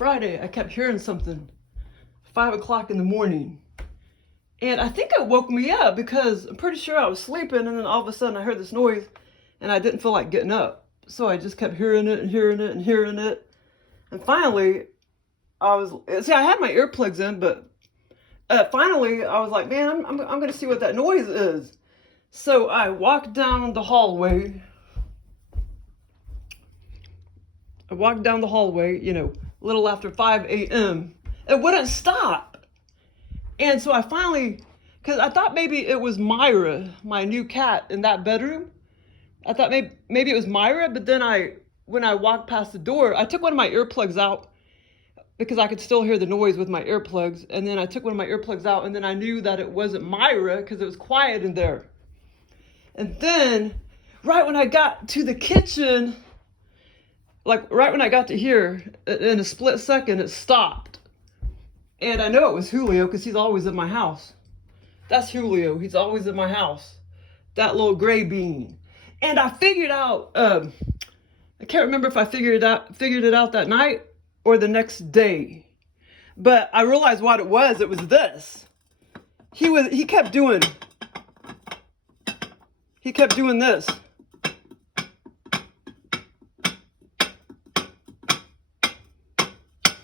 Friday, I kept hearing something, 5 o'clock in the morning. And I think it woke me up because I'm pretty sure I was sleeping, and then all of a sudden I heard this noise and I didn't feel like getting up. So I just kept hearing it and hearing it and hearing it. And finally, I had my earplugs in, but finally I was like, man, I'm going to see what that noise is. So I walked down the hallway. A little after 5 a.m. It wouldn't stop. And so I finally, because I thought maybe it was Myra, my new cat in that bedroom. I thought maybe it was Myra, but then when I walked past the door, I took one of my earplugs out because I could still hear the noise with my earplugs. And then I took one of my earplugs out, and then I knew that it wasn't Myra because it was quiet in there. And then right when I got to the kitchen, like right when I got to here, in a split second, it stopped. And I know it was Julio because he's always in my house. That's Julio. He's always in my house. That little gray bean. And I figured out, I can't remember if I figured it out that night or the next day. But I realized what it was. It was this. He kept doing this.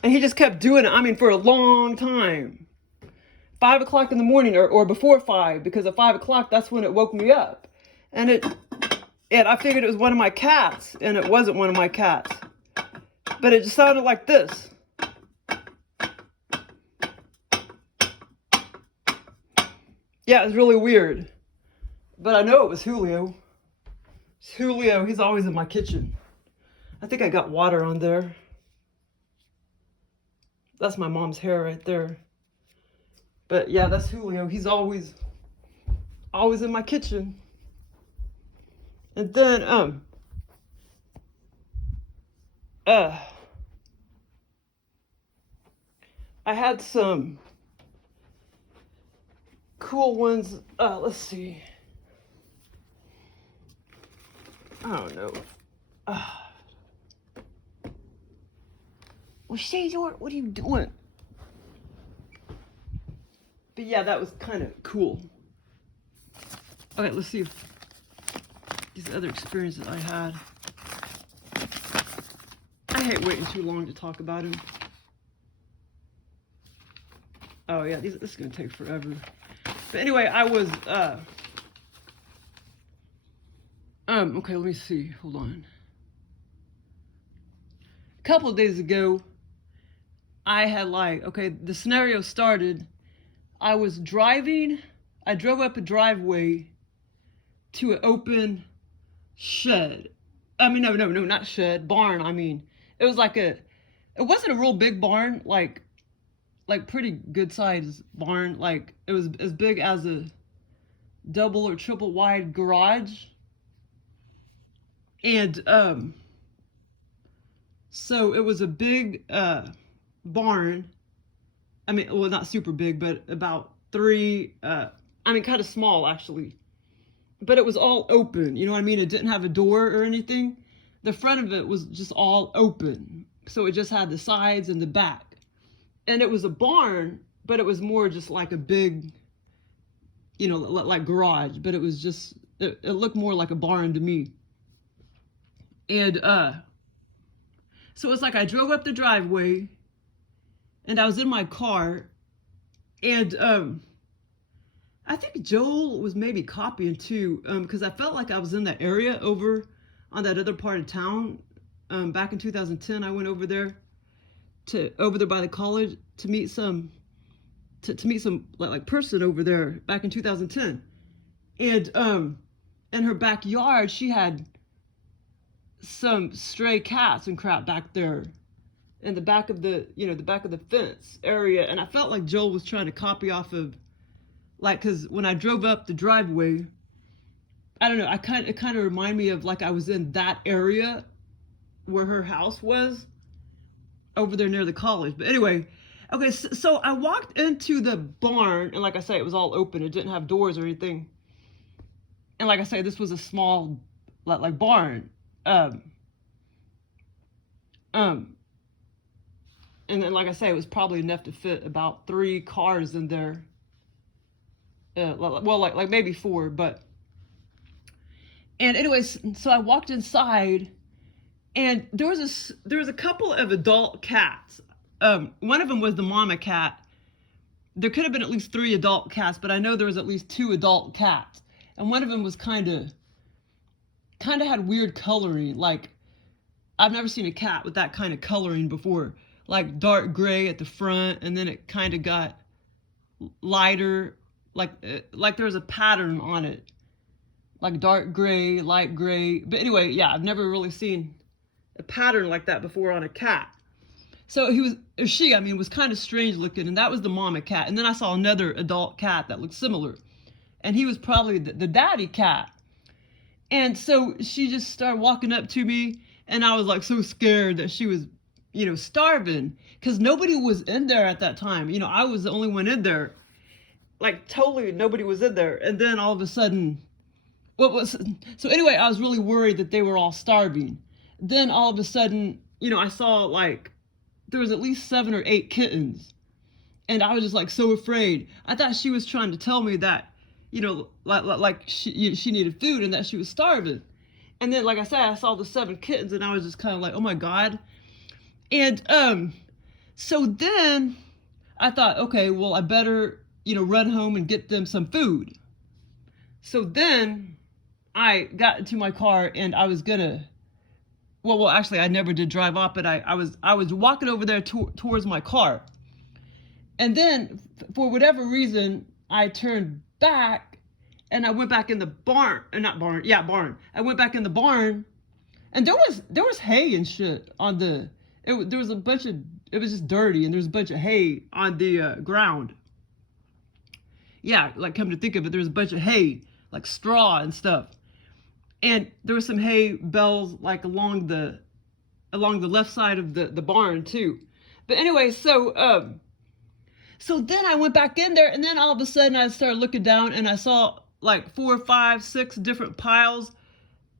And he just kept doing it, for a long time. 5 o'clock in the morning or before 5, because at 5 o'clock, that's when it woke me up. And I figured it was one of my cats, and it wasn't one of my cats. But it just sounded like this. Yeah, it was really weird. But I know it was Julio. It's Julio, he's always in my kitchen. I think I got water on there. That's my mom's hair right there. But yeah, that's Julio. He's always in my kitchen. And then I had some cool ones. Let's see. I don't know. Well, Shador, what are you doing? But yeah, that was kind of cool. Okay, let's see if these other experiences I had. I hate waiting too long to talk about them. Oh yeah, this is gonna take forever. But anyway, I was okay, let me see. Hold on. A couple of days ago, I had the scenario started. I drove up a driveway to an open shed. No, not shed, barn. It was it wasn't a real big barn, like pretty good sized barn. Like it was as big as a double or triple wide garage. And so it was a big barn. Well, not super big, but about 3, kind of small actually. But it was all open, you know what I mean? It didn't have a door or anything. The front of it was just all open. So it just had the sides and the back. And it was a barn, but it was more just like a big, like garage. But it was just, it looked more like a barn to me. And so it's like I drove up the driveway, and I was in my car, and I think Joel was maybe copying too, because I felt like I was in that area over on that other part of town. Back in 2010, I went over there by the college to meet some person over there back in 2010, and in her backyard she had some stray cats and crap back there in the back of the fence area. And I felt like Joel was trying to copy off of, because when I drove up the driveway, I don't know, it kind of reminded me of I was in that area where her house was over there near the college. But anyway, okay, so I walked into the barn, and like I say, it was all open. It didn't have doors or anything. And like I say, this was a small barn. And then, like I say, it was probably enough to fit about 3 cars in there. Well, like maybe 4, but. And anyways, so I walked inside, and there was a couple of adult cats. One of them was the mama cat. There could have been at least 3 adult cats, but I know there was at least 2 adult cats. And one of them was kind of had weird coloring. Like, I've never seen a cat with that kind of coloring before. Like dark gray at the front, and then it kind of got lighter, like there was a pattern on it. Like dark gray, light gray. But anyway, yeah, I've never really seen a pattern like that before on a cat. So she was kind of strange looking, and that was the mama cat. And then I saw another adult cat that looked similar. And he was probably the daddy cat. And so she just started walking up to me, and I was like so scared that she was, starving, because nobody was in there at that time. I was the only one in there. Like, totally nobody was in there. And then all of a sudden, so anyway, I was really worried that they were all starving. Then all of a sudden, I saw like there was at least 7 or 8 kittens, and I was just like so afraid. I thought she was trying to tell me that, like she needed food and that she was starving. And then, like I said, I saw the 7 kittens, and I was just kind of like, oh my God. And so then I thought, okay, well, I better, run home and get them some food. So then I got into my car, and I was gonna, well, actually, I never did drive off, but I was walking over there towards my car. And then, for whatever reason, I turned back, and I went back in the barn. Barn. I went back in the barn, and there was hay and shit on there was a bunch of, it was just dirty, and there was a bunch of hay on the ground. Yeah, like, come to think of it, there was a bunch of hay, like straw and stuff. And there was some hay bales like along the left side of the barn too. But anyway, so then I went back in there, and then all of a sudden I started looking down, and I saw like 4, 5, 6 different piles,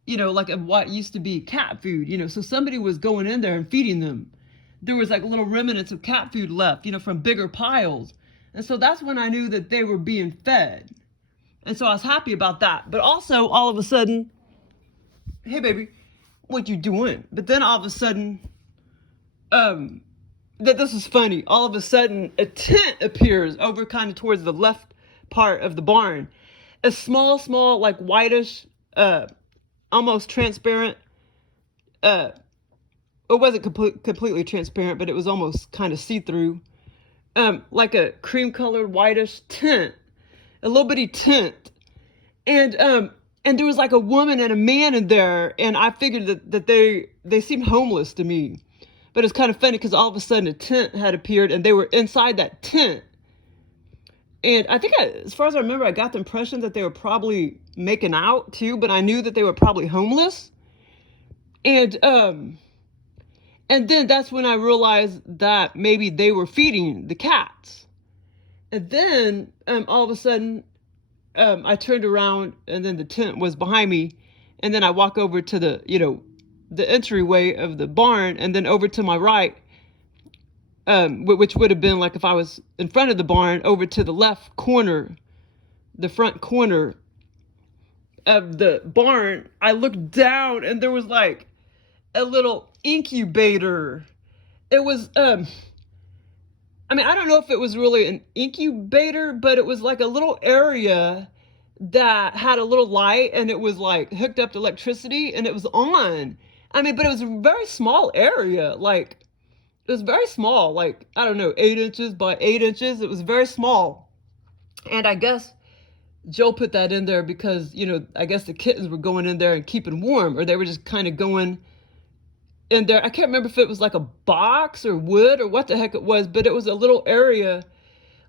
like of what used to be cat food, so somebody was going in there and feeding them. There was like little remnants of cat food left, from bigger piles. And so that's when I knew that they were being fed. And so I was happy about that. But also, all of a sudden, hey baby, what you doing? But then all of a sudden, this is funny. All of a sudden, a tent appears over kind of towards the left part of the barn. A small, like whitish, almost transparent, it wasn't completely transparent, but it was almost kind of see-through, like a cream colored whitish tent, a little bitty tent. And there was like a woman and a man in there, and I figured that they seemed homeless to me. But it's kind of funny because all of a sudden a tent had appeared, and they were inside that tent. And I think, as far as I remember, I got the impression that they were probably making out too, but I knew that they were probably homeless. And then that's when I realized that maybe they were feeding the cats. And then all of a sudden, I turned around, and then the tent was behind me. And then I walk over to the entryway of the barn, and then over to my right, which would have been like if I was in front of the barn, over to the left corner, the front corner of the barn. I looked down, and there was like a little incubator. It was, I don't know if it was really an incubator, but it was like a little area that had a little light, and it was like hooked up to electricity, and it was on. But it was a very small area. Like, it was very small, like, I don't know, 8 inches by 8 inches. It was very small. And I guess Joe put that in there because, I guess the kittens were going in there and keeping warm, or they were just kind of going in there. I can't remember if it was like a box or wood or what the heck it was, but it was a little area,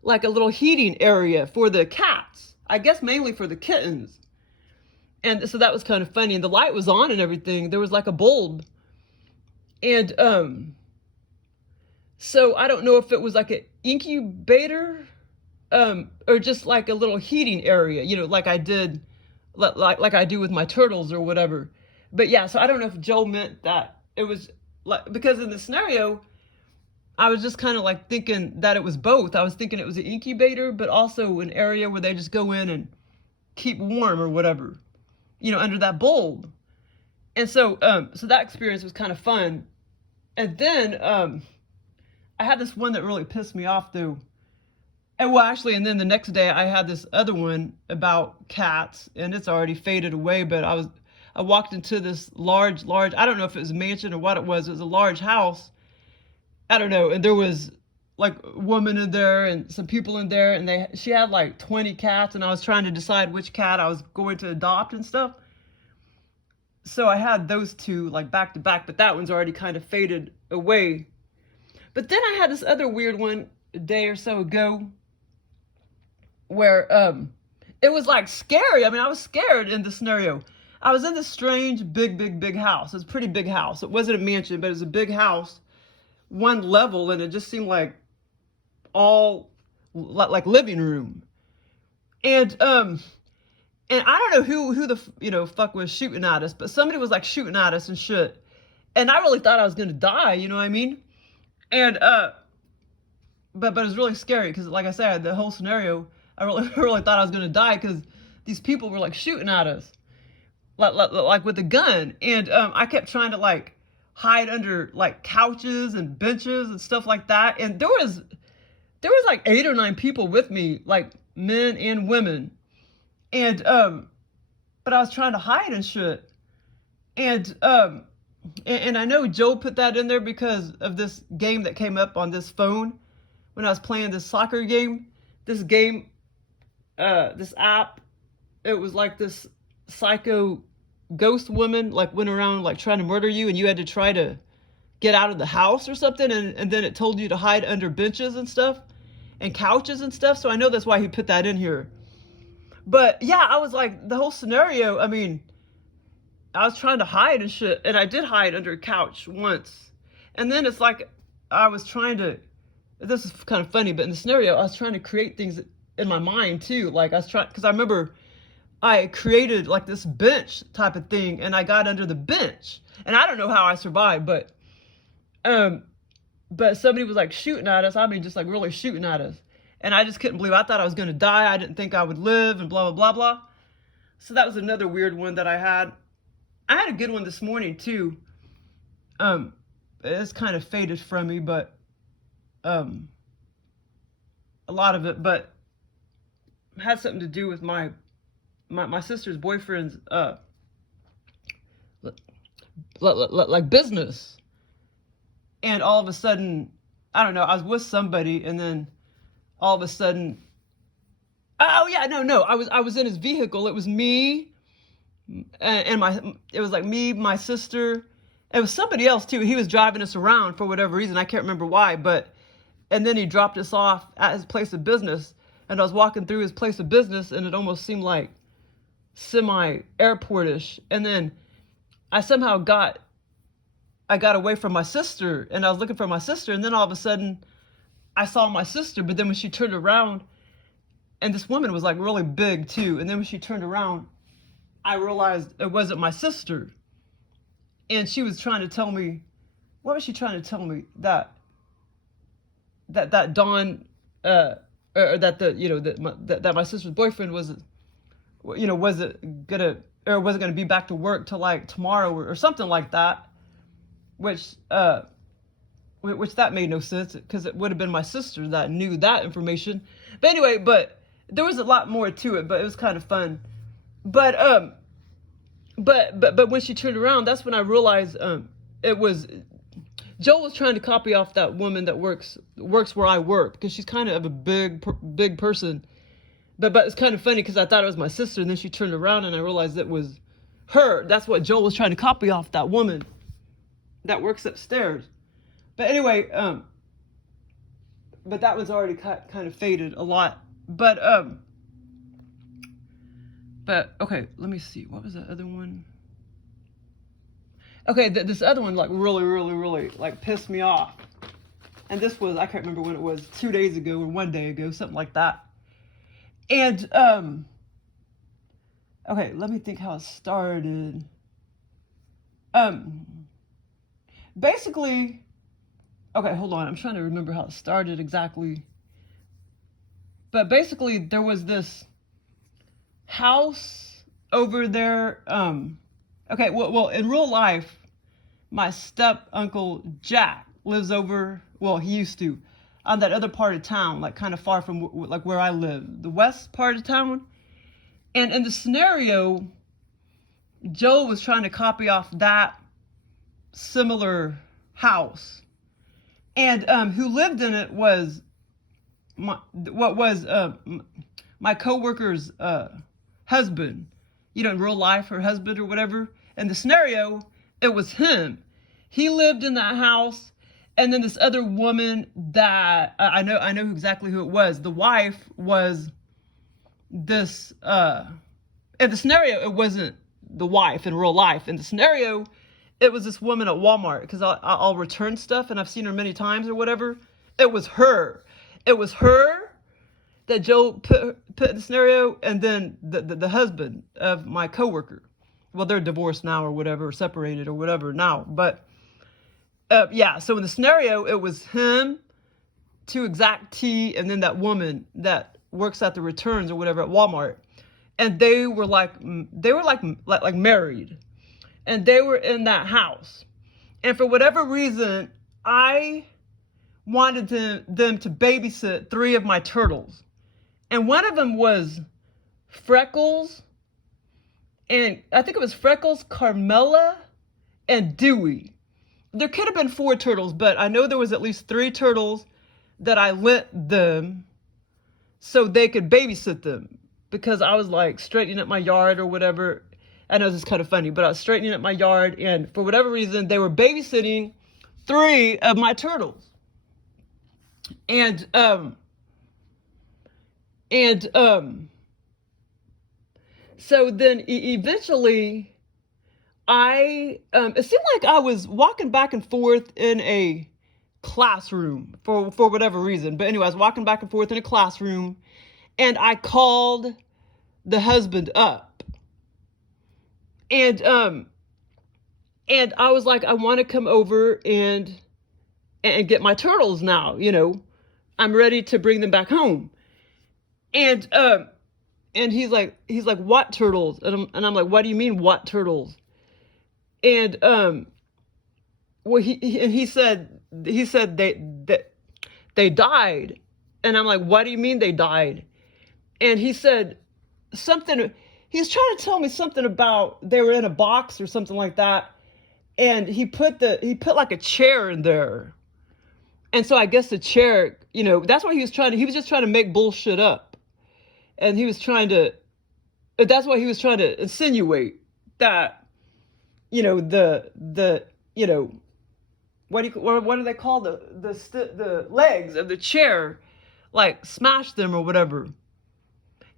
like a little heating area for the cats. I guess mainly for the kittens. And so that was kind of funny. And the light was on and everything. There was like a bulb. And so I don't know if it was like an incubator or just like a little heating area, like I did, like I do with my turtles or whatever. But yeah, so I don't know if Joe meant that it was like, because in the scenario, I was just kind of like thinking that it was both. I was thinking it was an incubator, but also an area where they just go in and keep warm or whatever, under that bulb. And so that experience was kind of fun. And then I had this one that really pissed me off though. And well, actually, and then the next day I had this other one about cats, and it's already faded away. But I walked into this large, I don't know if it was a mansion or what it was. It was a large house. I don't know, and there was like a woman in there and some people in there, and she had like 20 cats, and I was trying to decide which cat I was going to adopt and stuff. So I had those two like back to back, but that one's already kind of faded away. But then I had this other weird one a day or so ago where it was like scary. I mean, I was scared in the scenario. I was in this strange big house. It's a pretty big house. It wasn't a mansion, but it was a big house, one level, and it just seemed like all like living room. And I don't know who the fuck was shooting at us, but somebody was like shooting at us and shit. And I really thought I was gonna die, you know what I mean? And but it was really scary because, like I said, the whole scenario, I really really thought I was gonna die because these people were like shooting at us, like with a gun. And I kept trying to like hide under like couches and benches and stuff like that. And there was like 8 or 9 people with me, like men and women. And but I was trying to hide and shit. And I know Joe put that in there because of this game that came up on this phone when I was playing this soccer game. This game, this app, it was like this psycho ghost woman like went around like trying to murder you, and you had to try to get out of the house or something, and then it told you to hide under benches and stuff and couches and stuff. So I know that's why he put that in here. But yeah, I was like, the whole scenario, I mean, I was trying to hide and shit, and I did hide under a couch once. And then it's like I was trying to, this is kind of funny, but in the scenario, I was trying to create things in my mind too. Like I was trying, because I remember I created like this bench type of thing, and I got under the bench. And I don't know how I survived, but somebody was like shooting at us. I mean, just like really shooting at us. And I just couldn't believe, I thought I was going to die. I didn't think I would live and blah, blah, blah, blah. So that was another weird one that I had. I had a good one this morning too. It's kind of faded from me, but a lot of it, but had something to do with my sister's boyfriend's like business. And all of a sudden, I don't know, I was with somebody, and then all of a sudden, oh yeah, no, I was in his vehicle. It was me and it was like me, my sister. It was somebody else too. He was driving us around for whatever reason. I can't remember why, and then he dropped us off at his place of business, and I was walking through his place of business, and it almost seemed like semi-airport-ish. And then I somehow got away from my sister, and I was looking for my sister, and then all of a sudden I saw my sister. But then when she turned around, and this woman was like really big too, and then when she turned around, I realized it wasn't my sister. And she was trying to tell me, what was she trying to tell me? That Dawn, or that my sister's boyfriend wasn't gonna be back to work till like tomorrow or something like that, which that made no sense because it would have been my sister that knew that information. But anyway, but there was a lot more to it, but it was kind of fun. But when she turned around, that's when I realized it was Joel was trying to copy off that woman that works where I work, because she's kind of a big person. But it's kind of funny because I thought it was my sister, and then she turned around and I realized it was her. That's what Joel was trying to copy off, that woman that works upstairs. But anyway, but that was already kind of faded a lot. But okay, let me see. What was that other one? Okay, this other one like really like pissed me off. And this was, I can't remember when it was, 2 days ago or 1 day ago, something like that. And okay, let me think how it started. Basically, Okay, hold on. I'm trying to remember how it started exactly. But basically, there was this house over there. Okay, well, in real life, my step uncle Jack lives over. Well, he used to, on that other part of town, like kind of far from like where I live, the west part of town. And in the scenario, Joe was trying to copy off that similar house, and who lived in it was my coworker's husband. You know, in real life, her husband or whatever. In the scenario, it was him. He lived in that house, and then this other woman that I know exactly who it was. The wife was this. In the scenario, it wasn't the wife in real life. In the scenario, it was this woman at Walmart, because I'll return stuff and I've seen her many times or whatever. It was her. It was her that Joe put in the scenario, and then the husband of my coworker. Well, they're divorced now or whatever, or separated or whatever now. But yeah, so in the scenario, it was him to exact T, and then that woman that works at the returns or whatever at Walmart. And they were like married, and they were in that house. And for whatever reason, I wanted them to babysit 3 of my turtles. And one of them was Freckles, and I think it was Freckles, Carmela, and Dewey. There could have been 4 turtles, but I know there was at least 3 turtles that I lent them so they could babysit them, because I was like straightening up my yard or whatever. I know this is kind of funny, but I was straightening up my yard, and for whatever reason, they were babysitting 3 of my turtles. And so then eventually it seemed like I was walking back and forth in a classroom for whatever reason. But anyway, I was walking back and forth in a classroom, and I called the husband up, and I was like, I want to come over and get my turtles now. You know, I'm ready to bring them back home. And he's like, what turtles? And I'm like, what do you mean, what turtles? And well, he said they died. And I'm like, what do you mean they died? And he said something. He's trying to tell me something about they were in a box or something like that. And he put like a chair in there. And so I guess the chair, you know, that's what he was just trying to make bullshit up. And that's why he was trying to insinuate that, you know, you know, what do they call the legs of the chair, like smashed them or whatever.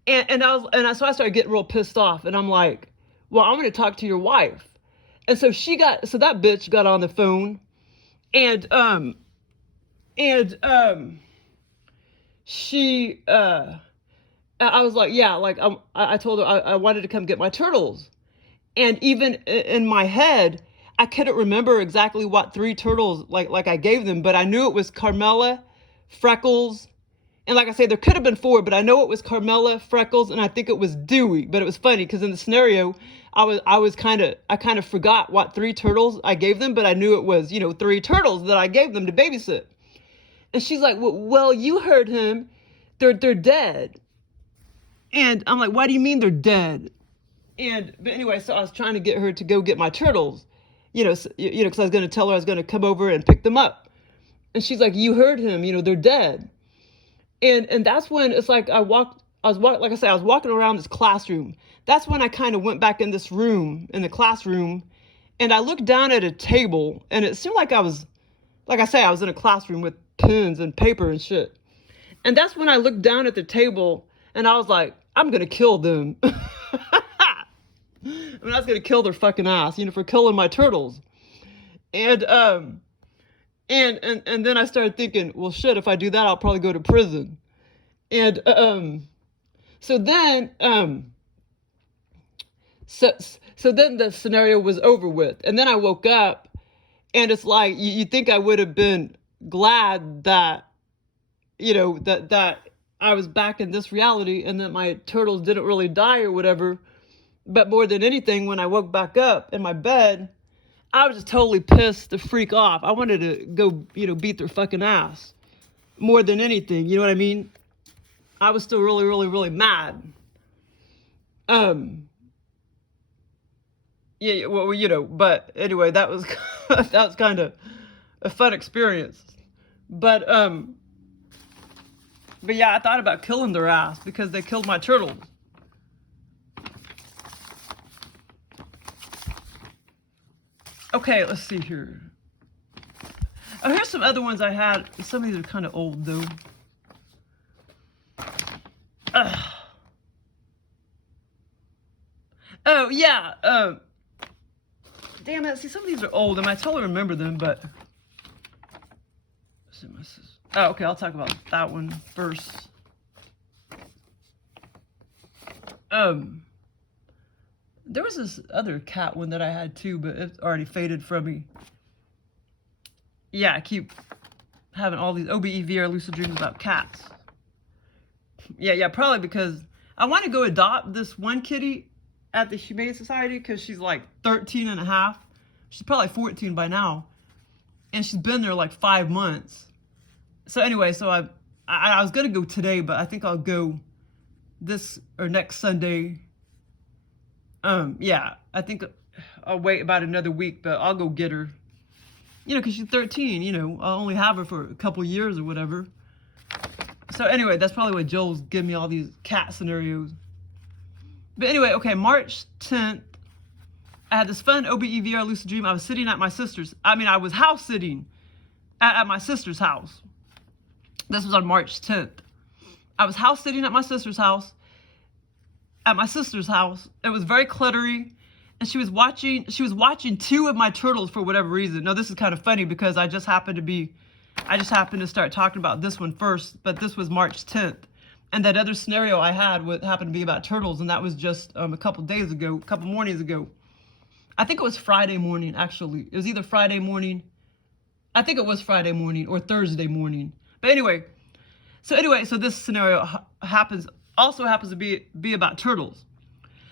So I started getting real pissed off, and I'm like, well, I'm going to talk to your wife. And so that bitch got on the phone, and she, I was like, yeah, like I told her I wanted to come get my turtles. And even in my head, I couldn't remember exactly what 3 turtles like I gave them, but I knew it was Carmela, Freckles, and like I say, there could have been 4, but I know it was Carmela, Freckles, and I think it was Dewey. But it was funny because in the scenario, I kind of forgot what 3 turtles I gave them, but I knew it was, you know, 3 turtles that I gave them to babysit. And she's like, well, you heard him. They're dead. And I'm like, what do you mean they're dead? But anyway, so I was trying to get her to go get my turtles, you know, because I was going to tell her I was going to come over and pick them up. And she's like, you heard him, you know, they're dead. And that's when it's like I was walking around this classroom. That's when I kind of went back in this room, in the classroom, and I looked down at a table, and it seemed like I was in a classroom with pens and paper and shit. And that's when I looked down at the table, and I was like, I'm going to kill them. I was going to kill their fucking ass, you know, for killing my turtles. And then I started thinking, well, shit, if I do that, I'll probably go to prison. And so then the scenario was over with. And then I woke up, and it's like, you think I would have been glad that, you know, that I was back in this reality and that my turtles didn't really die or whatever. But more than anything, when I woke back up in my bed, I was just totally pissed the freak off. I wanted to go, you know, beat their fucking ass. More than anything, you know what I mean? I was still really, really, really mad. Yeah, well, you know, but anyway, that was that was kind of a fun experience. But yeah, I thought about killing their ass because they killed my turtles. Okay, let's see here. Oh, here's some other ones I had. Some of these are kind of old though. Oh yeah. Damn it. See, some of these are old and I totally remember them, but oh, okay, I'll talk about that one first. There was this other cat one that I had too, but it's already faded from me. Yeah, I keep having all these OBEs lucid dreams about cats. Yeah, probably because I want to go adopt this one kitty at the Humane Society because she's like 13 and a half. She's probably 14 by now. And she's been there like 5 months. So anyway, so I was going to go today, but I think I'll go this or next Sunday. Yeah, I think I'll wait about another week, but I'll go get her. You know, because she's 13, you know, I'll only have her for a couple years or whatever. So anyway, that's probably why Joel's giving me all these cat scenarios. But anyway, okay, March 10th, I had this fun OBEVR lucid dream. I was sitting at my sister's, I was house sitting at my sister's house. This was on March 10th. I was house sitting at my sister's house. It was very cluttery. And she was watching 2 of my turtles for whatever reason. Now, this is kind of funny because I just happened to start talking about this one first, but this was March 10th. And that other scenario I had happened to be about turtles, and that was just a couple mornings ago. I think it was Friday morning, actually. It was either Friday morning. I think it was Friday morning or Thursday morning. But anyway, so this scenario happens to be about turtles.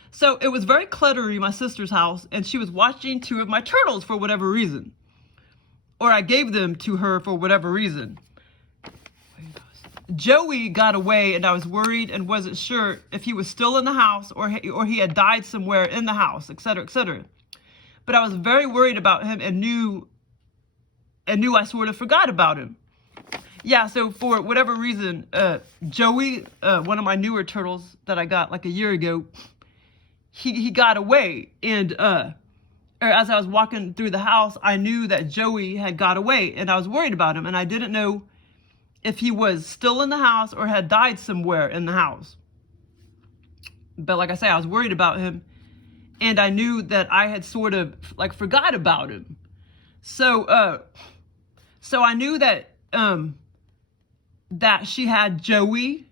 So it was very cluttery, my sister's house, and she was watching 2 of my turtles for whatever reason. Or I gave them to her for whatever reason. Joey got away, and I was worried and wasn't sure if he was still in the house or he had died somewhere in the house, etc., etc. But I was very worried about him and knew I sort of forgot about him. Yeah, so for whatever reason, Joey, one of my newer turtles that I got like a year ago, he got away, and as I was walking through the house, I knew that Joey had got away, and I was worried about him, and I didn't know if he was still in the house or had died somewhere in the house. But like I say, I was worried about him, and I knew that I had sort of like forgot about him. So I knew that that she had Joey.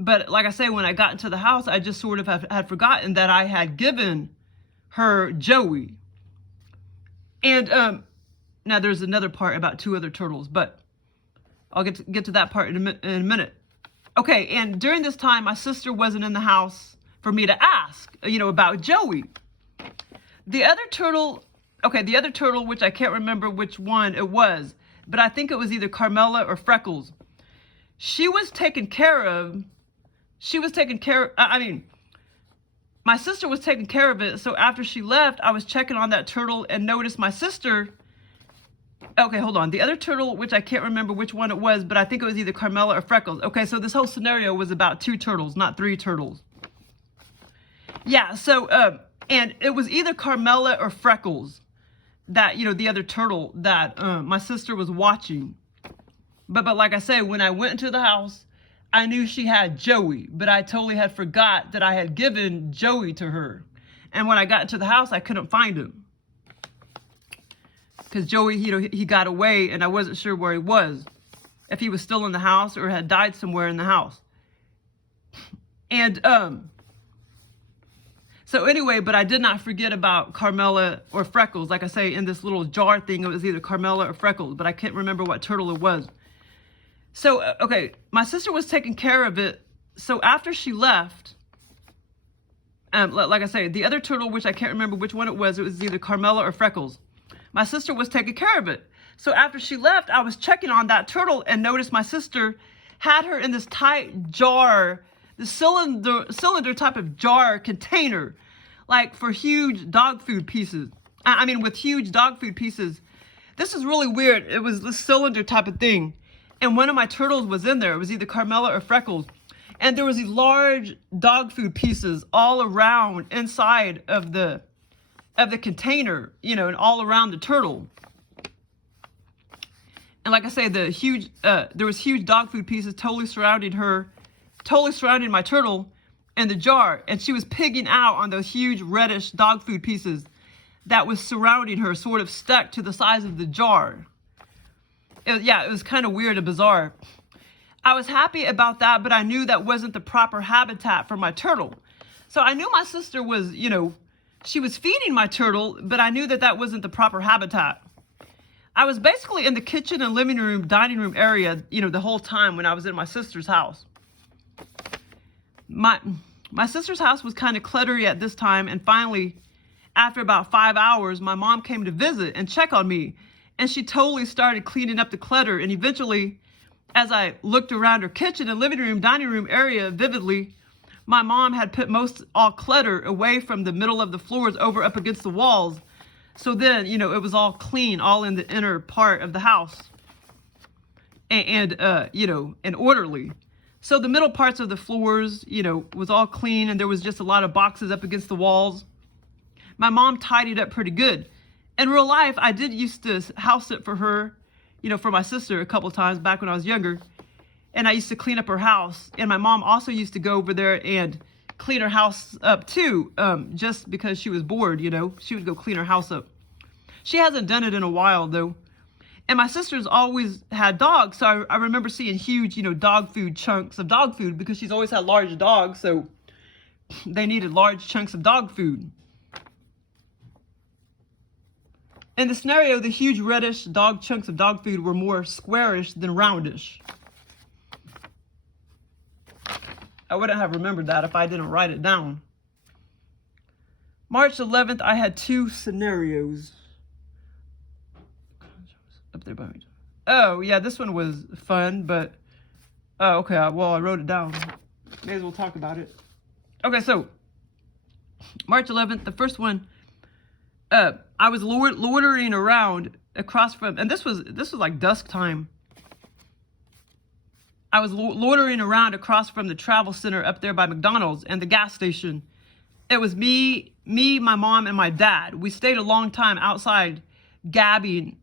But like I say, when I got into the house, I just sort of had forgotten that I had given her Joey. And now there's another part about 2 other turtles, but I'll get to that part in a minute. Okay, and during this time, my sister wasn't in the house for me to ask, you know, about Joey. The other turtle, which I can't remember which one it was, but I think it was either Carmela or Freckles. She was taken care of. My sister was taking care of it. So after she left, I was checking on that turtle and noticed my sister. Okay, hold on. The other turtle, which I can't remember which one it was, but I think it was either Carmela or Freckles. Okay, so this whole scenario was about 2 turtles, not 3 turtles. Yeah, so, and it was either Carmela or Freckles that, you know, the other turtle that my sister was watching. But like I say, when I went into the house, I knew she had Joey, but I totally had forgot that I had given Joey to her. And when I got into the house, I couldn't find him. Because Joey, you know, he got away, and I wasn't sure where he was. If he was still in the house or had died somewhere in the house. And, So anyway, but I did not forget about Carmela or Freckles. Like I say, in this little jar thing, it was either Carmela or Freckles, but I can't remember what turtle it was. So, okay, my sister was taking care of it. So after she left, like I say, the other turtle, which I can't remember which one it was either Carmela or Freckles. My sister was taking care of it. So after she left, I was checking on that turtle and noticed my sister had her in this tight jar, the cylinder type of jar container, like for huge dog food pieces. I mean, with huge dog food pieces. This is really weird. It was this cylinder type of thing. And one of my turtles was in there. It was either Carmela or Freckles. And there was these large dog food pieces all around inside of the container, you know, and all around the turtle. And like I say, there was huge dog food pieces totally surrounding my turtle in the jar. And she was pigging out on those huge reddish dog food pieces that was surrounding her, sort of stuck to the size of the jar. It was kind of weird and bizarre. I was happy about that, but I knew that wasn't the proper habitat for my turtle. So I knew my sister was, you know, she was feeding my turtle, but I knew that that wasn't the proper habitat. I was basically in the kitchen and living room, dining room area, you know, the whole time when I was in my sister's house. My sister's house was kind of cluttery at this time, and finally, after about 5 hours, my mom came to visit and check on me, and she totally started cleaning up the clutter, and eventually, as I looked around her kitchen and living room, dining room area vividly, my mom had put most all clutter away from the middle of the floors over up against the walls. So then, you know, it was all clean, all in the inner part of the house. And you know, and orderly. So the middle parts of the floors, you know, was all clean, and there was just a lot of boxes up against the walls. My mom tidied up pretty good. In real life, I did used to house sit for her, you know, for my sister a couple times back when I was younger. And I used to clean up her house. And my mom also used to go over there and clean her house up too, just because she was bored, you know. She would go clean her house up. She hasn't done it in a while, though. And my sister's always had dogs, so I remember seeing huge, you know, dog food chunks of dog food because she's always had large dogs, so they needed large chunks of dog food. In the scenario, the huge reddish dog chunks of dog food were more squarish than roundish. I wouldn't have remembered that if I didn't write it down. March 11th, I had 2 scenarios. Up there by me. Oh, yeah, this one was fun, but... Oh, okay, well, I wrote it down. May as well talk about it. Okay, so, March 11th, the first one, I was loitering around across from... And this was like dusk time. I was loitering around across from the travel center up there by McDonald's and the gas station. It was me, my mom, and my dad. We stayed a long time outside gabbing,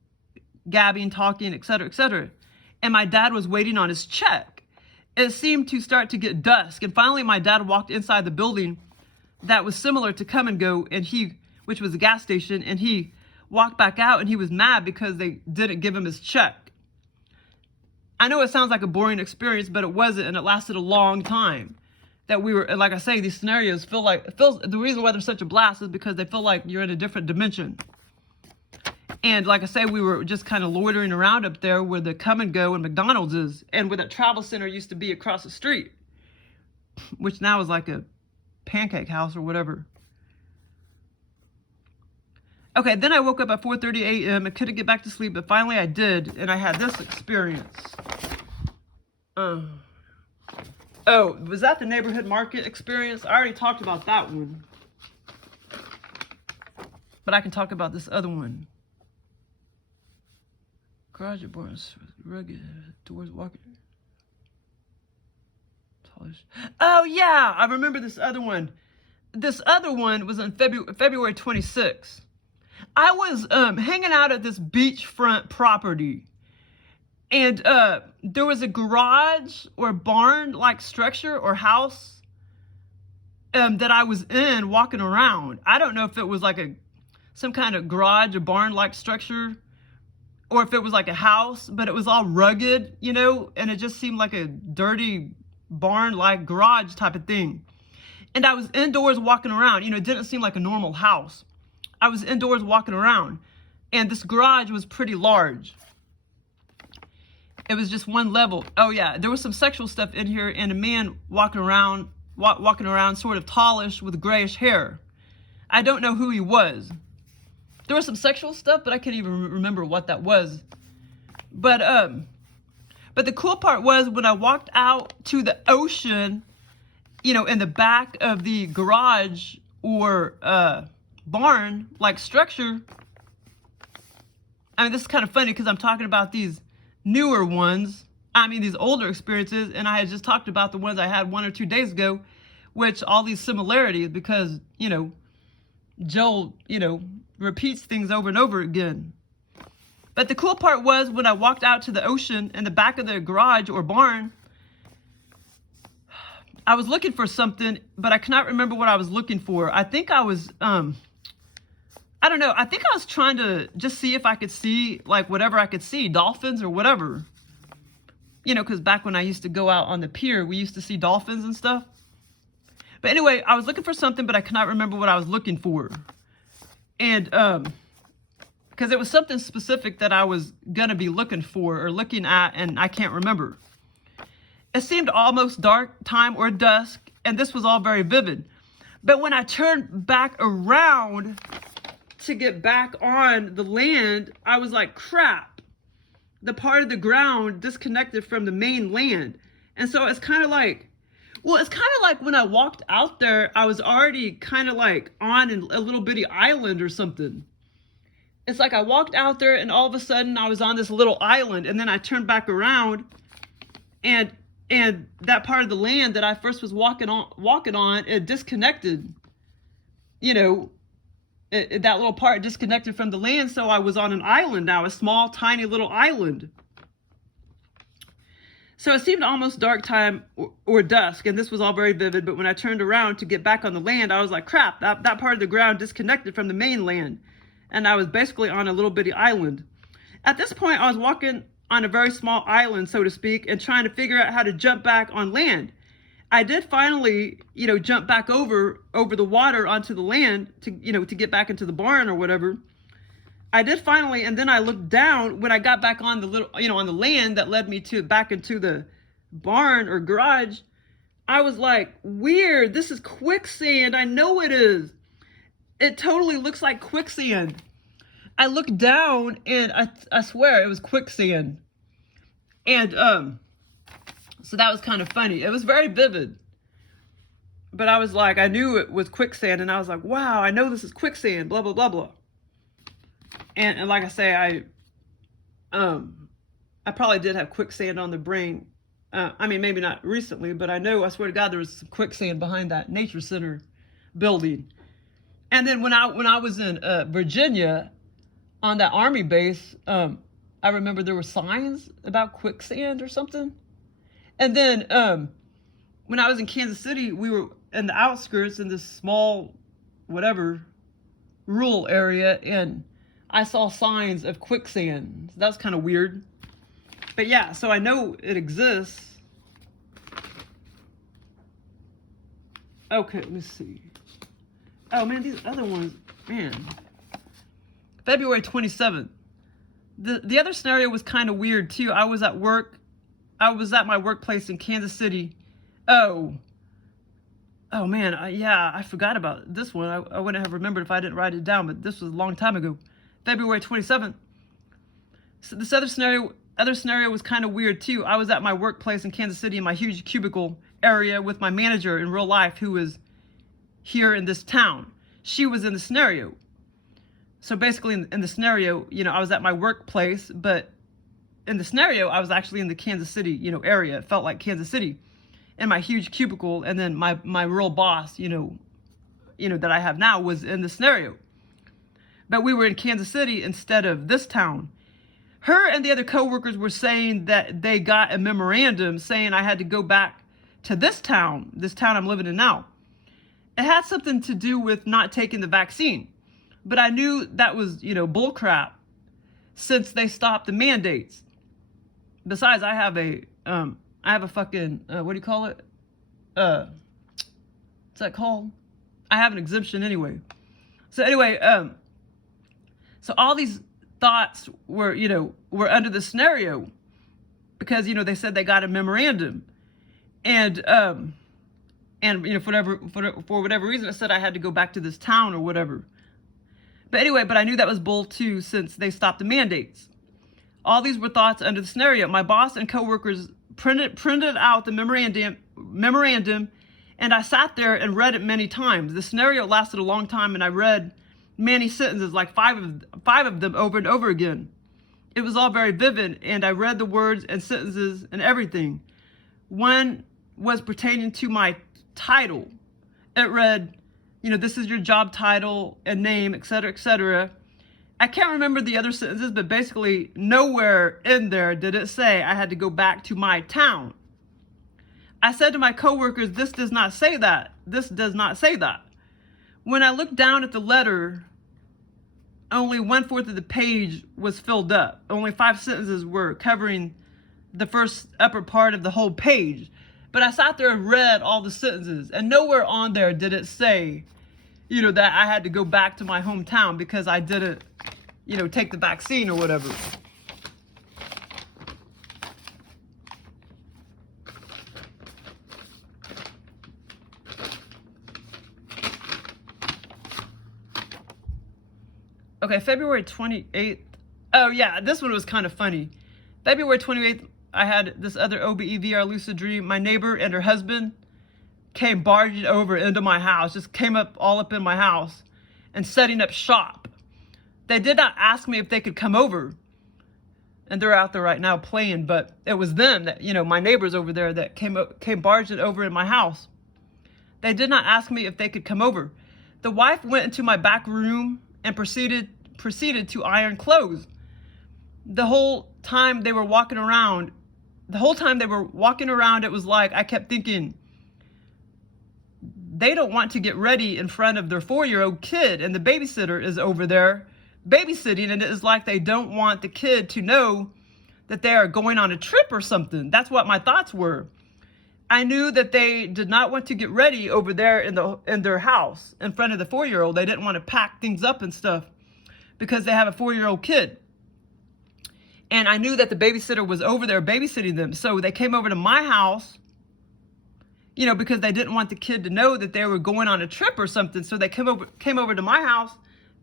talking, etc., etc. And my dad was waiting on his check. It seemed to start to get dusk, and finally my dad walked inside the building that was similar to Come and Go, which was a gas station, and he walked back out, and he was mad because they didn't give him his check. I know it sounds like a boring experience, but it wasn't, and it lasted a long time. That we were, like I say, these scenarios the reason why they're such a blast is because they feel like you're in a different dimension. And like I say, we were just kind of loitering around up there where the Come and Go and McDonald's is, and where that travel center used to be across the street, which now is like a pancake house or whatever. Okay, then I woke up at 4:30 a.m. and couldn't get back to sleep, but finally I did, and I had this experience. Oh, was that the neighborhood market experience? I already talked about that one. But I can talk about this other one. Garage bars, rugged, doors walking. Oh yeah, I remember this other one. This other one was on February 26th. I was hanging out at this beachfront property, and there was a garage or barn-like structure or house that I was in walking around. I don't know if it was like some kind of garage or barn-like structure, or if it was like a house, but it was all rugged, you know, and it just seemed like a dirty barn-like garage type of thing. And I was indoors walking around. You know, it didn't seem like a normal house. I was indoors walking around, and this garage was pretty large. It was just one level. Oh yeah, there was some sexual stuff in here, and a man walking around sort of tallish with grayish hair. I don't know who he was. There was some sexual stuff, but I can't even remember what that was. But the cool part was when I walked out to the ocean, you know, in the back of the garage or barn like structure. I mean, this is kind of funny because I'm talking about these newer ones. I mean, these older experiences, and I had just talked about the ones I had 1 or 2 days ago, which all these similarities, because, you know, Joel, you know, repeats things over and over again. But the cool part was when I walked out to the ocean in the back of the garage or barn, I was looking for something, but I cannot remember what I was looking for. I think I was, I don't know. I think I was trying to just see if I could see, like, whatever I could see, dolphins or whatever. You know, because back when I used to go out on the pier, we used to see dolphins and stuff. But anyway, I was looking for something, but I cannot remember what I was looking for. And, because it was something specific that I was going to be looking for or looking at, and I can't remember. It seemed almost dark time or dusk, and this was all very vivid. But when I turned back around to get back on the land, I was like, crap. The part of the ground disconnected from the main land. And so it's kind of like, well, it's kind of like when I walked out there, I was already kind of like on a little bitty island or something. It's like I walked out there and all of a sudden I was on this little island, and then I turned back around and that part of the land that I first was walking on, it disconnected. You know, that little part disconnected from the land, so I was on an island now, a small, tiny little island. So it seemed almost dark time or dusk, and this was all very vivid, but when I turned around to get back on the land, I was like, crap, that part of the ground disconnected from the mainland, and I was basically on a little bitty island. At this point, I was walking on a very small island, so to speak, and trying to figure out how to jump back on land. I did finally, you know, jump back over the water onto the land to, you know, to get back into the barn or whatever. I did finally, and then I looked down when I got back on the little, you know, on the land that led me back into the barn or garage. I was like, weird, this is quicksand. I know it is. It totally looks like quicksand. I looked down and I swear it was quicksand. And so that was kind of funny. It was very vivid. But I was like, I knew it was quicksand, and I was like, wow, I know this is quicksand, blah, blah, blah, blah. And like I say, I probably did have quicksand on the brain. I mean, maybe not recently, but I know, I swear to God, there was some quicksand behind that nature center building. And then when I was in Virginia on that army base, I remember there were signs about quicksand or something. And then when I was in Kansas City, we were in the outskirts in this small, whatever, rural area, and I saw signs of quicksand. That was kind of weird. But yeah, so I know it exists. Okay, let me see. Oh man, these other ones, man. February 27th. The other scenario was kind of weird too. I was at work. I was at my workplace in Kansas City. Oh man, yeah, I forgot about this one. I wouldn't have remembered if I didn't write it down, but this was a long time ago. February 27th. So this other scenario was kind of weird too. I was at my workplace in Kansas City in my huge cubicle area with my manager in real life, who was here in this town. She was in the scenario. So basically in the scenario, you know, I was at my workplace, but in the scenario, I was actually in the Kansas City, you know, area. It felt like Kansas City in my huge cubicle. And then my real boss, you know, that I have now was in the scenario. But we were in Kansas City instead of this town. Her and the other coworkers were saying that they got a memorandum saying I had to go back to this town I'm living in now. It had something to do with not taking the vaccine. But I knew that was, you know, bullcrap since they stopped the mandates. Besides, I have a fucking, what do you call it? What's that called? I have an exemption anyway. So anyway, so all these thoughts were, were under the scenario because, they said they got a memorandum, and for whatever reason, it said I had to go back to this town or whatever. But anyway, but I knew that was bull too, since they stopped the mandates. All these were thoughts under the scenario. My boss and coworkers printed out the memorandum, and I sat there and read it many times. The scenario lasted a long time, and I read many sentences, like five of them over and over again. It was all very vivid, and I read the words and sentences and everything. One was pertaining to my title. It read, this is your job title and name, etc., etc. I can't remember the other sentences, but basically nowhere in there did it say I had to go back to my town. I said to my coworkers, this does not say that. This does not say that. When I looked down at the letter, only 1/4 of the page was filled up. Only 5 sentences were covering the first upper part of the whole page. But I sat there and read all the sentences, and nowhere on there did it say, that I had to go back to my hometown because I didn't, take the vaccine or whatever. Okay, February 28th. Oh yeah, this one was kind of funny. February 28th, I had this other OBE lucid dream. My neighbor and her husband came barging over into my house, just came all up in my house and setting up shop. They did not ask me if they could come over. And they're out there right now playing, but it was them that, my neighbors over there that came barging over in my house. They did not ask me if they could come over. The wife went into my back room and proceeded to iron clothes. The whole time they were walking around, it was like I kept thinking, they don't want to get ready in front of their 4-year-old kid, and the babysitter is over there babysitting, and it is like they don't want the kid to know that they are going on a trip or something. That's what my thoughts were. I knew that they did not want to get ready over there in their house in front of the 4-year-old. They didn't want to pack things up and stuff because they have a 4-year-old kid. And I knew that the babysitter was over there babysitting them. So they came over to my house, because they didn't want the kid to know that they were going on a trip or something. So they came over to my house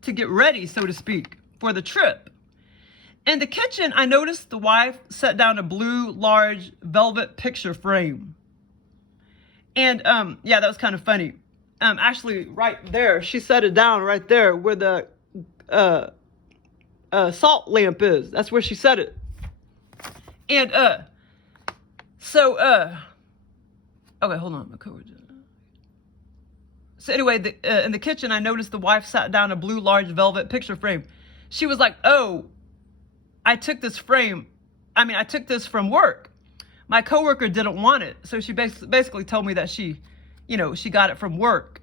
to get ready, so to speak, for the trip. In the kitchen, I noticed the wife set down a blue, large velvet picture frame. And yeah, that was kind of funny. Actually, right there, she set it down right there where the salt lamp is. That's where she set it. And okay, hold on. So anyway, in the kitchen, I noticed the wife sat down a blue, large velvet picture frame. She was like, "Oh, I took this from work. My coworker didn't want it, so she basically told me that she got it from work,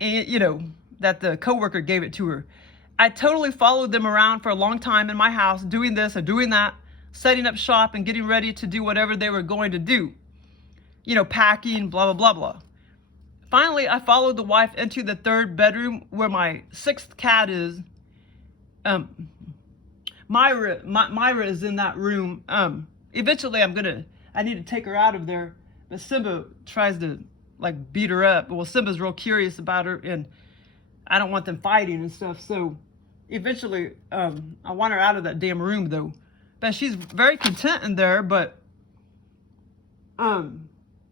and that the coworker gave it to her." I totally followed them around for a long time in my house, doing this and doing that, setting up shop and getting ready to do whatever they were going to do, packing, blah, blah, blah, blah. Finally, I followed the wife into the 3rd bedroom where my 6th cat is. Myra is in that room. Eventually I need to take her out of there, but Simba tries to beat her up. Well, Simba's real curious about her, and I don't want them fighting and stuff. So eventually, I want her out of that damn room though. But she's very content in there, but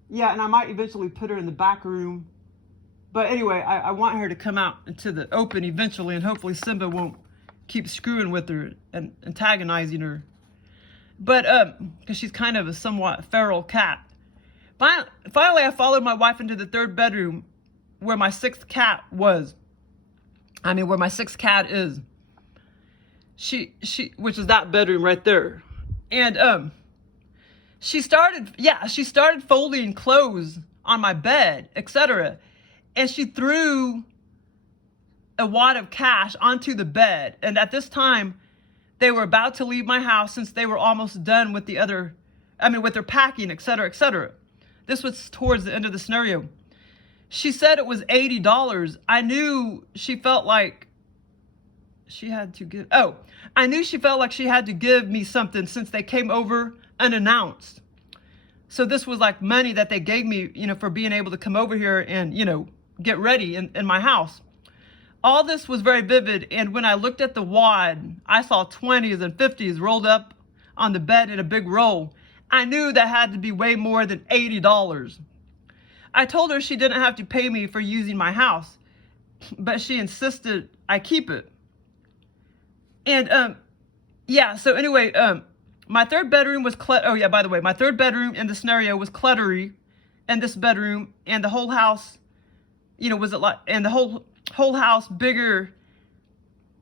yeah, and I might eventually put her in the back room. But anyway, I want her to come out into the open eventually, and hopefully Simba won't keep screwing with her and antagonizing her. But because she's kind of a somewhat feral cat. Finally, I followed my wife into the 3rd bedroom where my 6th cat was. Where my 6th cat is. Which is that bedroom right there. And she started folding clothes on my bed, etc. And she threw a wad of cash onto the bed. And at this time, they were about to leave my house since they were almost done with with their packing, etc., etc. This was towards the end of the scenario. She said it was $80. I knew she felt like she had to give, I knew she felt like she had to give me something since they came over unannounced. So this was like money that they gave me, for being able to come over here and, get ready in my house. All this was very vivid, and when I looked at the wad, I saw 20s and 50s rolled up on the bed in a big roll. I knew that had to be way more than $80. I told her she didn't have to pay me for using my house, but she insisted I keep it. And yeah, so anyway, my third bedroom was by the way, my third bedroom in the scenario was cluttery, and this bedroom and the whole house, was a lot, and the whole house bigger,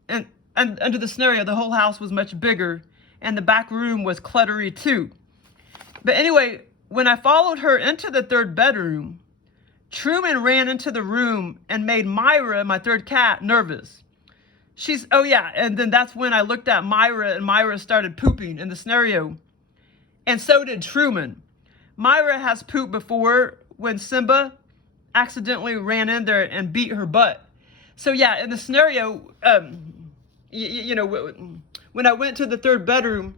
and under the scenario, the whole house was much bigger, and the back room was cluttery too. But anyway, when I followed her into the third bedroom, Truman ran into the room and made Myra, my third cat, nervous. And then that's when I looked at Myra, and Myra started pooping in the scenario. And so did Truman. Myra has pooped before when Simba accidentally ran in there and beat her butt. So yeah, in the scenario, when I went to the third bedroom,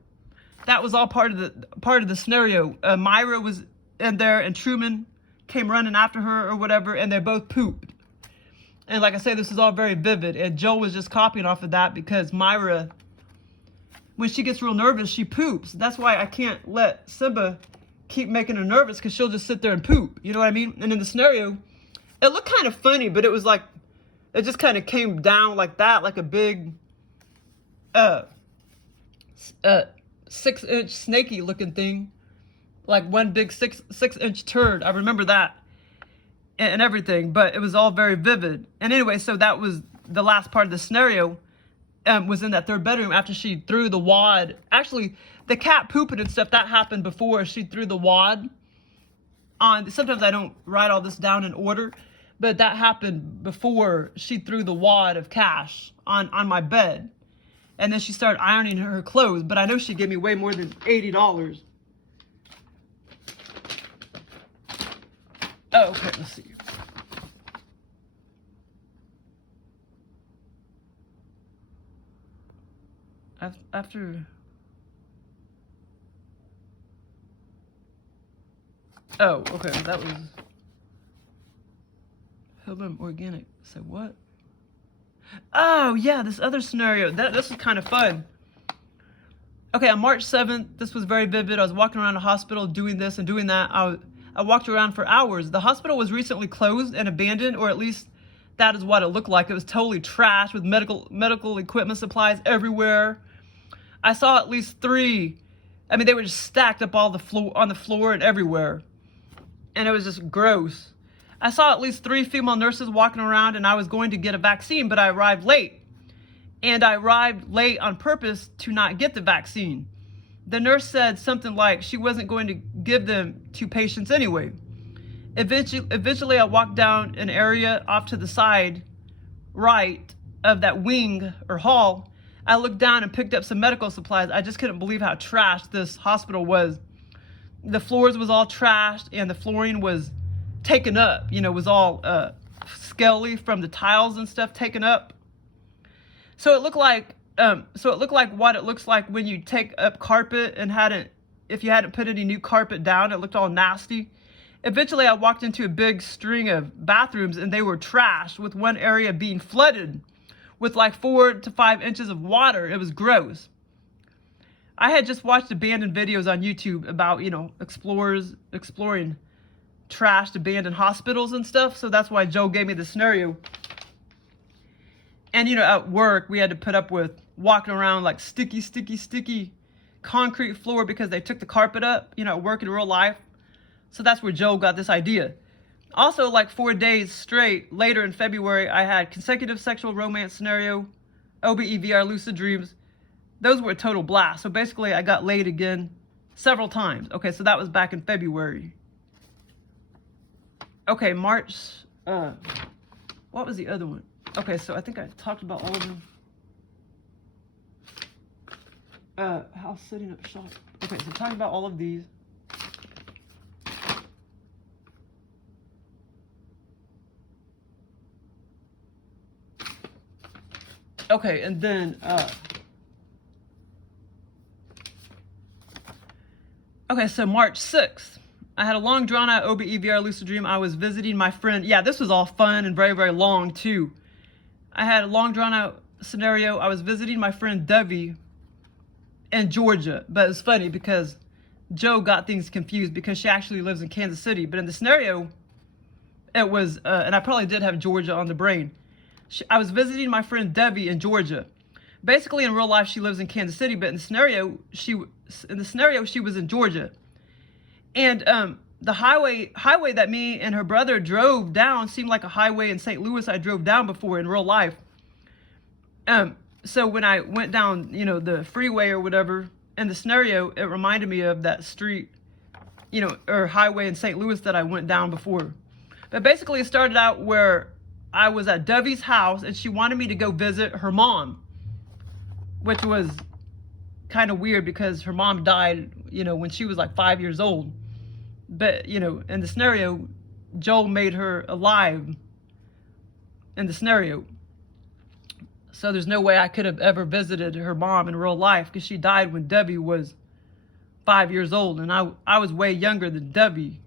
that was all part of the scenario. Myra was in there, and Truman came running after her or whatever, and they both pooped. And like I say, this is all very vivid, and Joel was just copying off of that because Myra, when she gets real nervous, she poops. That's why I can't let Simba keep making her nervous, because she'll just sit there and poop. You know what I mean? And in the scenario, it looked kind of funny, but it was like, it just kind of came down like that, like a big 6-inch snaky looking thing, like one big 6-inch turd. I remember that and everything, but it was all very vivid. And anyway, so that was the last part of the scenario, was in that third bedroom after she threw the wad. Actually, the cat pooping and stuff, that happened before she threw the wad on. Sometimes I don't write all this down in order, but that happened before she threw the wad of cash on my bed. And then she started ironing her clothes, but I know she gave me way more than $80. Oh, okay, let's see. After... Oh, okay, that was... Hillbrim Organic. So what? Oh, yeah, this other scenario. This is kind of fun. Okay, on March 7th, this was very vivid. I was walking around the hospital doing this and doing that. I walked around for hours. The hospital was recently closed and abandoned, or at least that is what it looked like. It was totally trashed with medical equipment supplies everywhere. I saw at least 3. I mean, they were just stacked up on the floor and everywhere. And it was just gross. I saw at least 3 female nurses walking around, and I was going to get a vaccine, but I arrived late. And I arrived late on purpose to not get the vaccine. The nurse said something like she wasn't going to give them to patients anyway. Eventually, I walked down an area off to the side right of that wing or hall. I looked down and picked up some medical supplies. I just couldn't believe how trashed this hospital was. The floors was all trashed, and the flooring was taken up. Was all scaly from the tiles and stuff taken up. So it looked like what it looks like when you take up carpet and if you hadn't put any new carpet down. It looked all nasty. Eventually, I walked into a big string of bathrooms, and they were trashed, with one area being flooded with like 4 to 5 inches of water. It was gross. I had just watched abandoned videos on YouTube about, explorers exploring trashed abandoned hospitals and stuff. So that's why Joe gave me the scenario. And, at work, we had to put up with walking around like sticky concrete floor because they took the carpet up, at work in real life. So that's where Joe got this idea. Also, like 4 days straight later in February, I had consecutive sexual romance scenario, OBEVR lucid dreams. Those were a total blast. So basically, I got laid again several times. Okay, so that was back in February. Okay, March, what was the other one? Okay, so I think I talked about all of them. House setting up shop. Okay, so talking about all of these. Okay, and then, okay, so March 6th, I had a long drawn-out OBEVR lucid dream. I was visiting my friend. Yeah, this was all fun and very, very long, too. I had a long drawn-out scenario. I was visiting my friend Debbie in Georgia. But it's funny because Joe got things confused because she actually lives in Kansas City. But in the scenario, it was, and I probably did have Georgia on the brain. I was visiting my friend Debbie in Georgia. Basically, in real life, she lives in Kansas City, but in the scenario, she was in Georgia. And the highway that me and her brother drove down seemed like a highway in St. Louis I drove down before in real life. So when I went down, you know, the freeway or whatever, in the scenario, it reminded me of that street, you know, or highway in St. Louis that I went down before. But basically, it started out where I was at Debbie's house, and she wanted me to go visit her mom, which was kind of weird because her mom died, you know, when she was like 5 years old. But, you know, in the scenario, Joel made her alive in the scenario. So there's no way I could have ever visited her mom in real life because she died when Debbie was 5 years old, and I was way younger than Debbie.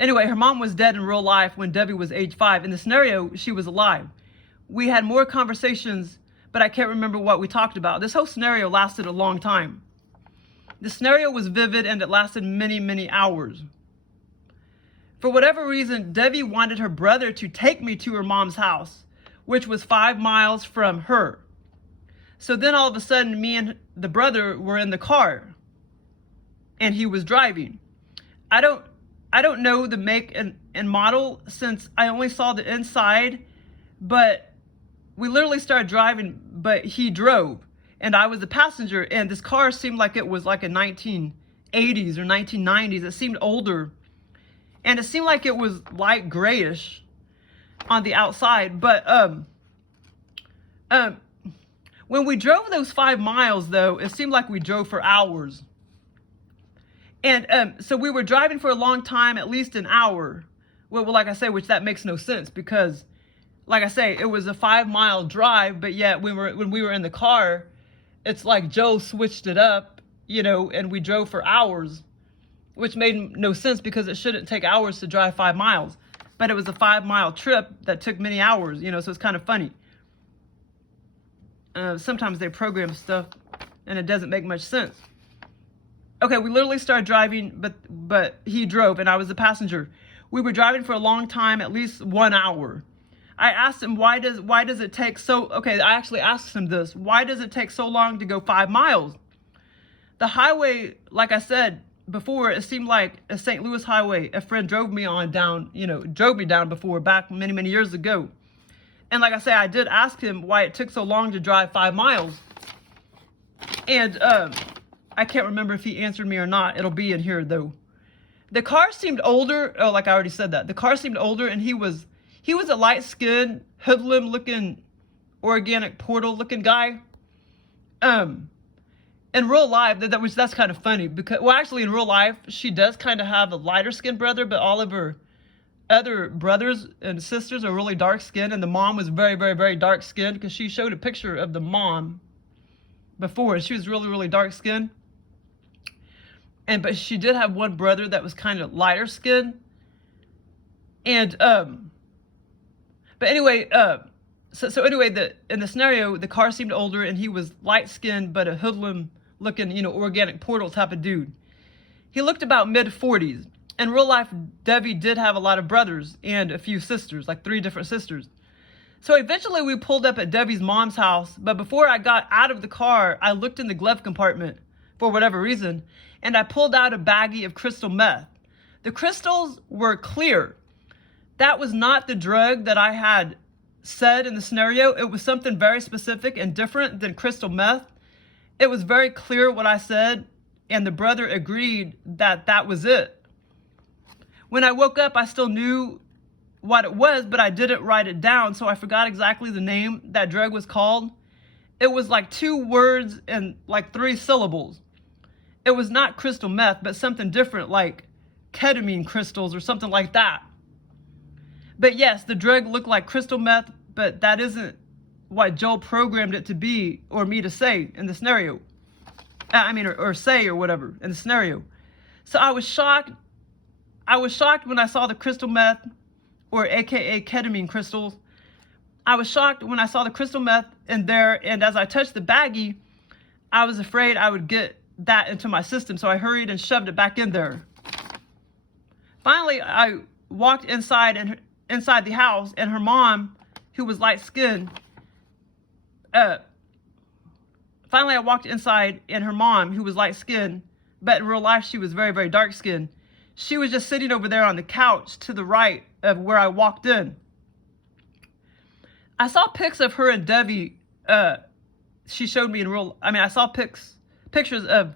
Anyway, her mom was dead in real life when Debbie was age 5. In the scenario, she was alive. We had more conversations, but I can't remember what we talked about. This whole scenario lasted a long time. The scenario was vivid and it lasted many, many hours. For whatever reason, Debbie wanted her brother to take me to her mom's house, which was 5 miles from her. So then all of a sudden, me and the brother were in the car and he was driving. I don't know the make and model since I only saw the inside, but we literally started driving, but he drove and I was the passenger, and this car seemed like it was like a 1980s or 1990s. It seemed older, and it seemed like it was light grayish on the outside. But when we drove those 5 miles, though, it seemed like we drove for hours. And so we were driving for a long time, at least an hour. Well, like I say, which that makes no sense because, like I say, it was a 5 mile drive, but yet when we were in the car, it's like Joe switched it up, you know, and we drove for hours, which made no sense because it shouldn't take hours to drive 5 miles. But it was a 5 mile trip that took many hours, you know, so it's kind of funny. Sometimes they program stuff and it doesn't make much sense. Okay, we literally started driving, but he drove and I was the passenger. We were driving for a long time, at least 1 hour. I asked him, why does it take so, okay, I actually asked him this. Why does it take so long to go 5 miles? The highway, like I said before, it seemed like a St. Louis highway a friend drove me down before, back many, many years ago. And like I say, I did ask him why it took so long to drive 5 miles. And I can't remember if he answered me or not. It'll be in here though. The car seemed older. Oh, like I already said that. The car seemed older, and he was a light-skinned, hoodlum-looking, organic portal-looking guy. In real life, that's kind of funny because, well, actually, in real life, she does kind of have a lighter-skinned brother, but all of her other brothers and sisters are really dark-skinned, and the mom was very, very, very dark-skinned because she showed a picture of the mom before. She was really, really dark-skinned. But she did have one brother that was kind of lighter skinned. And, but anyway, so anyway, in the scenario, the car seemed older and he was light skinned, but a hoodlum looking, you know, organic portal type of dude. He looked about mid-40s. In real life, Debbie did have a lot of brothers and a few sisters, like 3 different sisters. So eventually we pulled up at Debbie's mom's house. But before I got out of the car, I looked in the glove compartment for whatever reason, and I pulled out a baggie of crystal meth. The crystals were clear. That was not the drug that I had said in the scenario. It was something very specific and different than crystal meth. It was very clear what I said, and the brother agreed that that was it. When I woke up, I still knew what it was, but I didn't write it down, so I forgot exactly the name that drug was called. It was like 2 words and like 3 syllables. It was not crystal meth, but something different, like ketamine crystals or something like that. But yes, the drug looked like crystal meth, but that isn't what Joel programmed it to be, or me to say in the scenario. Or say or whatever in the scenario. So I was shocked. I was shocked when I saw the crystal meth, or AKA ketamine crystals. I was shocked when I saw the crystal meth in there, and as I touched the baggie, I was afraid I would get that into my system, so I hurried and shoved it back in there. Finally, I walked inside the house, and her mom, who was light-skinned, finally I walked inside, and her mom, who was light-skinned, but in real life she was very, very dark-skinned, she was just sitting over there on the couch to the right of where I walked in. I saw pics of her and Debbie. She showed me in real. I saw pictures of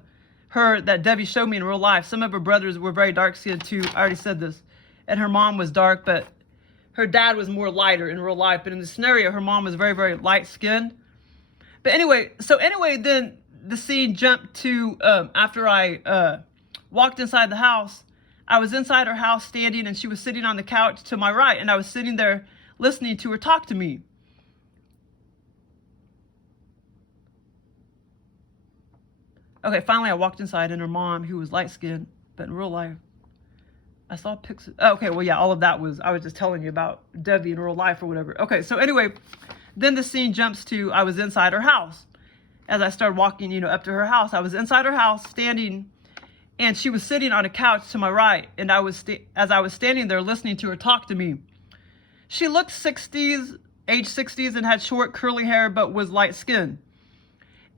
her that Debbie showed me in real life. Some of her brothers were very dark skinned too. I already said this, and her mom was dark, but her dad was more lighter in real life. But in the scenario, her mom was very, very light skinned. But anyway, then the scene jumped to after I walked inside the house. I was inside her house standing, and she was sitting on the couch to my right, and I was sitting there listening to her talk to me. Okay, finally I walked inside, and her mom, who was light-skinned, but in real life, I saw pics. Okay, well, yeah, all of that was, I was just telling you about Debbie in real life or whatever. Okay, so anyway, then the scene jumps to, I was inside her house. As I started walking, up to her house, I was inside her house, standing, and she was sitting on a couch to my right, and as I was standing there listening to her talk to me. She looked age 60s, and had short curly hair, but was light-skinned.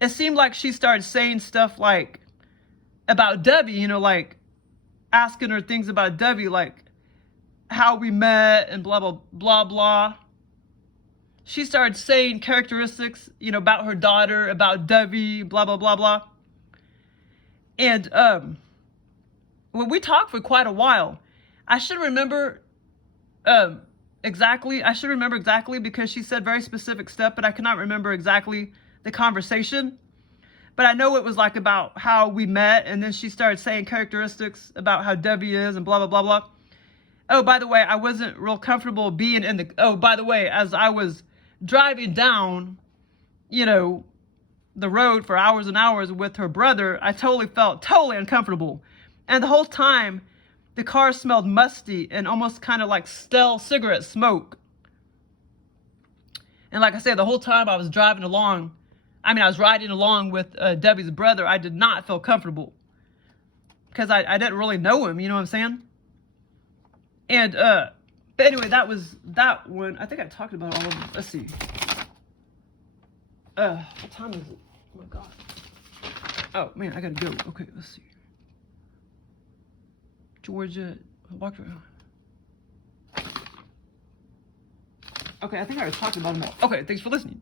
It seemed like she started saying stuff like about Debbie, like asking her things about Debbie, like how we met and blah, blah, blah, blah. She started saying characteristics, about her daughter, about Debbie, blah, blah, blah, blah. And when we talked for quite a while, I should remember exactly because she said very specific stuff, but I cannot remember exactly the conversation. But I know it was like about how we met, and then she started saying characteristics about how Debbie is and blah, blah, blah, blah. Oh, by the way, I wasn't real comfortable being as I was driving down, the road for hours and hours with her brother, I felt totally uncomfortable. And the whole time, the car smelled musty and almost kind of like stale cigarette smoke. And like I said, the whole time I was riding along with Debbie's brother, I did not feel comfortable. Because I didn't really know him, you know what I'm saying? And, but anyway, that was that one. I think I talked about all of them. Let's see. What time is it? Oh my God. Oh man, I gotta go. Okay, let's see. Georgia, walked around. Okay, I think I was talking about them all. Okay, thanks for listening.